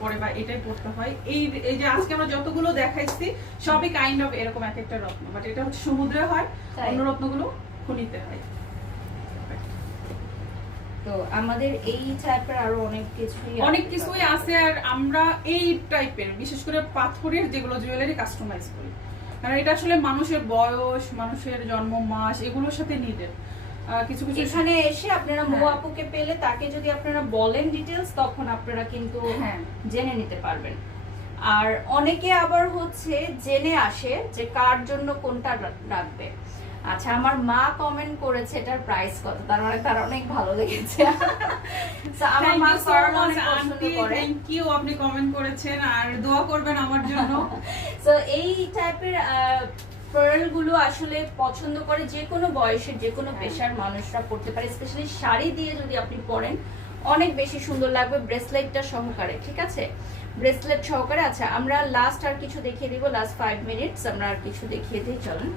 পরে বা এটাই পড়তে হয়। এই যে আজকে আমরা যতগুলো দেখাইছি সবই কাইন্ড অফ এরকম এক একটা রত্ন, বাট এটা হচ্ছে সমুদ্রে হয়, অন্য রত্নগুলো খনিতে হয়। তো আমাদের এই টাইপের আরো অনেক কিছুই আছে। আর আমরা এই টাইপের বিশেষ করে পাথরের যেগুলো জুয়েলারি কাস্টমাইজ করি, কারণ এটা আসলে মানুষের বয়স, মানুষের জন্ম মাস এগুলোর সাথে নিডেড। কিছু কিছু এখানে এসে আপনারা মো আপুকে পেলে তাকে যদি আপনারা বলেন ডিটেলস, তখন আপনারা কিন্তু জেনে নিতে পারবেন। আর অনেকে আবার হচ্ছে জেনে আসে যে কার জন্য কোনটা রাখবে। আচ্ছা, আমার মা কমেন্ট করেছে এটার প্রাইস কত, তার মানে তার অনেক ভালো লেগেছে। সো আমার মা কারণ অনেক পছন্দ করে। থ্যাংক ইউ, আপনি কমেন্ট করেছেন আর দোয়া করবেন আমার জন্য। সো এই টাইপের পেয়ারল গুলো আসলে পছন্দ করে যে কোনো বয়সের যে কোনো পেশার মানুষরা পড়তে পারে, স্পেশালি শাড়ি দিয়ে যদি আপনি পরেন অনেক বেশি সুন্দর লাগবে ব্রেসলেটটা সহকারে। ঠিক আছে, ব্রেসলেট সহকারে। আচ্ছা, আমরা লাস্ট আর কিছু দেখিয়ে দিব, লাস্ট 5 মিনিটস আমরা আর কিছু দেখিয়ে দিই, চলুন।